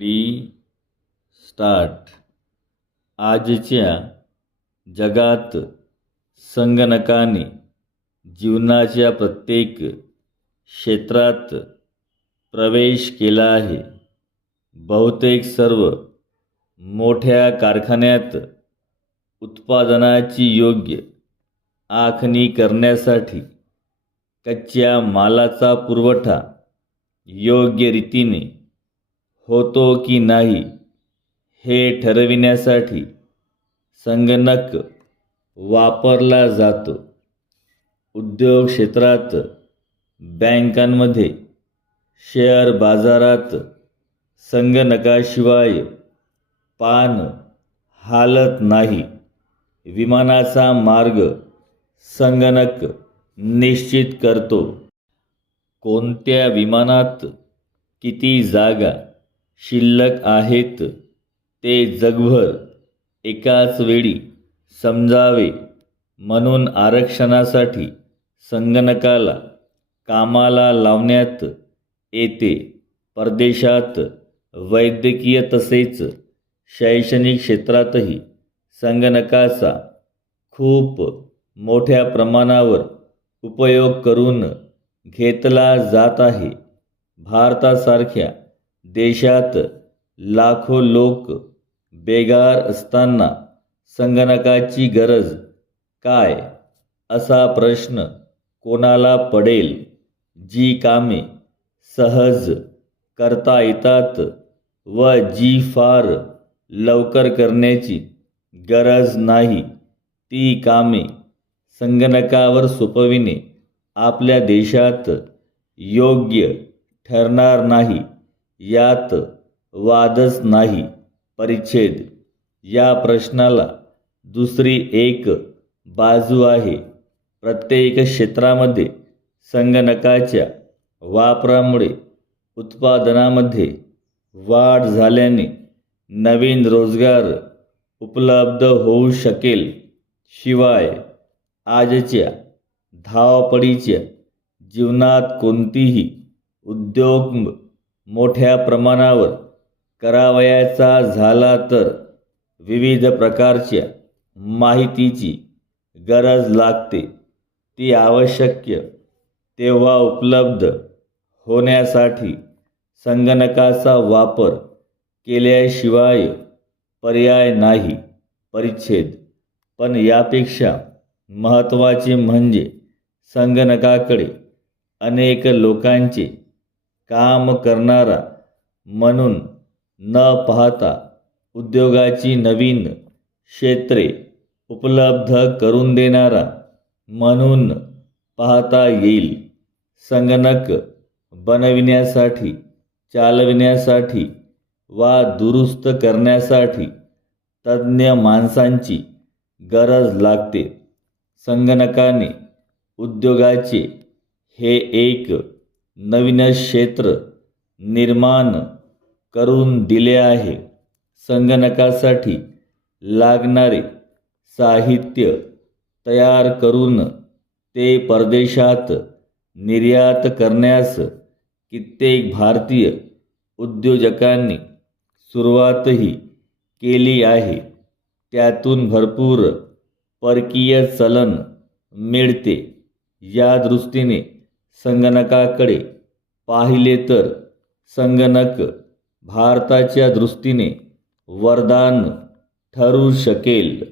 Ready start. आजच्या जगात संगणकाने जीवनाच्या प्रत्येक क्षेत्रात प्रवेश केला आहे. बहुतेक सर्व मोठ्या कारखान्यात उत्पादनाची योग्य आखणी करण्यासाठी कच्च्या मालाचा पुरवठा योग्य रीतीने होतो की नाही हे ठरविण्यासाठी संगणक वापरला जातो. उद्योग क्षेत्रात, बँकांमध्ये, शेअर बाजारात संगणकाशिवाय पान हालत नाही. विमानाचा मार्ग संगणक निश्चित करतो. कोणत्या विमानात किती जागा शिल्लक आहेत ते जगभर एकाच वेळी समजावे म्हणून आरक्षणासाठी संगणकाला कामाला लावण्यात येते. परदेशात वैद्यकीय तसेच शैक्षणिक क्षेत्रातही संगणकाचा खूप मोठ्या प्रमाणावर उपयोग करून घेतला जात आहे. भारतासारख्या देशात लाखो लोक बेकार असताना संगणकाची गरज काय असा प्रश्न कोणाला पडेल? जी कामे सहज करता येतात व जी फार लवकर करण्याची गरज नाही ती कामे संगणकावर सोपविणे आपल्या देशात योग्य ठरणार नाही यात वादच नाही. परिच्छेद. या प्रश्नाला दुसरी एक बाजू आहे. प्रत्येक क्षेत्रामध्ये संगणकाच्या वापरामुळे उत्पादनामध्ये वाढ झाल्याने नवीन रोजगार उपलब्ध होऊ शकेल. शिवाय आजच्या धावपळीच्या जीवनात कोणतीही उद्योग मोठ्या प्रमाणावर करावयाचा झाला तर विविध प्रकारच्या माहितीची गरज लागते. ती आवश्यक तेव्हा उपलब्ध होण्यासाठी संगणकाचा वापर केल्याशिवाय पर्याय नाही. परिच्छेद. पण यापेक्षा महत्त्वाचे म्हणजे संगणकाकडे अनेक लोकांचे काम करणारा म्हणून न पाहता उद्योगाची नवीन क्षेत्रे उपलब्ध करून देणारा म्हणून पाहता येईल. संगणक बनविण्यासाठी, चालविण्यासाठी वा दुरुस्त करण्यासाठी तज्ज्ञ माणसांची गरज लागते. संगणकाने उद्योगाचे हे एक नवीन क्षेत्र निर्माण करून दिले आहे. संगणकासाठी लागणारे साहित्य तयार करून ते परदेशात निर्यात करण्यास कित्येक भारतीय उद्योजकांनी सुरुवातही केली आहे. त्यातून भरपूर परकीय चलन मिळते. या दृष्टीने संगणकाकडे पाहिले तर संगणक भारताच्या दृष्टीने वरदान ठरू शकेल.